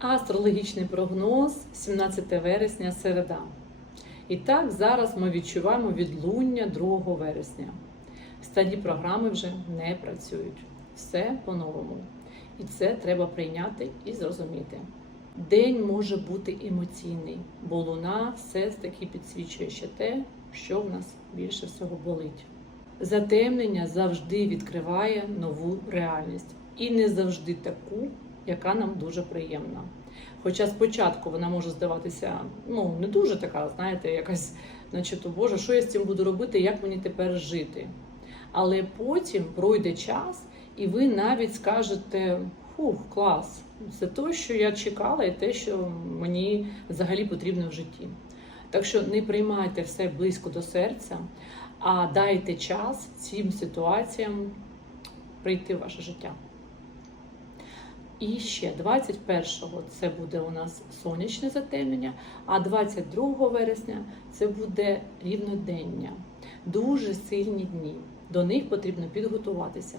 Астрологічний прогноз 17 вересня середа. І так, зараз ми відчуваємо відлуння 2 вересня. Старі програми вже не працюють. Все по-новому. І це треба прийняти і зрозуміти. День може бути емоційний, бо луна все ж таки підсвічує ще те, що в нас більше всього болить. Затемнення завжди відкриває нову реальність і не завжди таку, яка нам дуже приємна. Хоча спочатку вона може здаватися ну не дуже така, знаєте, якась, значить, «О, Боже, що я з цим буду робити, як мені тепер жити? Але потім пройде час, і ви навіть скажете: фух, клас, це те, що я чекала, і те, що мені взагалі потрібно в житті. Так що не приймайте все близько до серця, а дайте час цим ситуаціям прийти в ваше життя. І ще 21-го це буде у нас сонячне затемнення, а 22 вересня це буде рівнодення. Дуже сильні дні. До них потрібно підготуватися.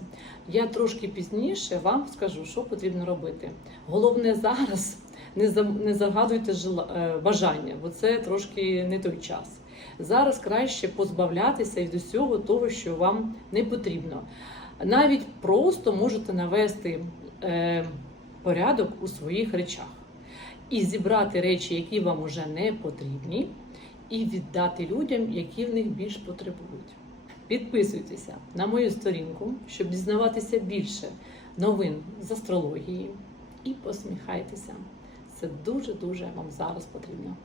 Я трошки пізніше вам скажу, що потрібно робити. Головне зараз не за- не загадуйте е, бажання, бо це трошки не той час. Зараз краще позбавлятися від усього того, що вам не потрібно. Навіть просто можете навести е, порядок у своїх речах і зібрати речі, які вам уже не потрібні, і віддати людям, які в них більш потребують. Підписуйтеся на мою сторінку, щоб дізнаватися більше новин з астрології, і посміхайтеся. Це дуже дуже вам зараз потрібно.